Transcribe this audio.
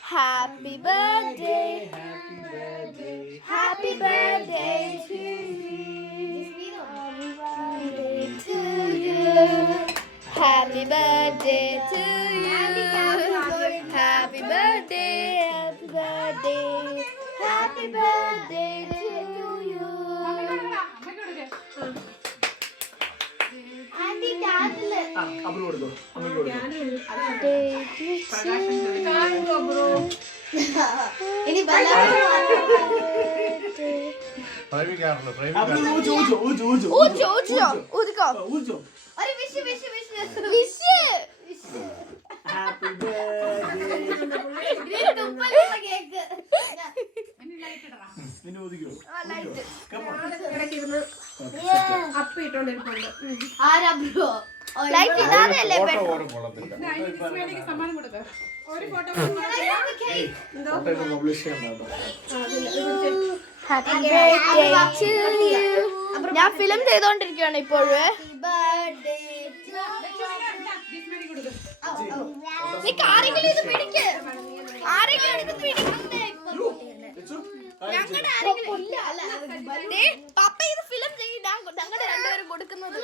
Happy birthday. Happy birthday to you. Happy birthday to you. Happy birthday. Happy birthday. Happy birthday to you. Auntie candle. Abru കൊടുത്തോ അമ്മയ്ക്ക് കൊടുത്തോ ഇനി ഒരു wish wish wish wish happy birthday cake നിന്നെ ഒതുക്കിയോ ആരാ bro light ഇടാതെയല്ലേ സമ്മാനം കൊടുക്ക ഒരു ഫോട്ടോ ഞാൻ ഫിലിം ചെയ്തോണ്ടിരിക്കുകയാണ് ഇപ്പോഴേ നീ ആരെങ്കിലും ഇത് പിടിക്ക് ആരെങ്കിലും ഇത് പിടിക്കണ്ടേ പപ്പ ഇത് ഫിലിം ചെയ്യും ഞങ്ങളുടെ രണ്ടുപേരും കൊടുക്കുന്നത്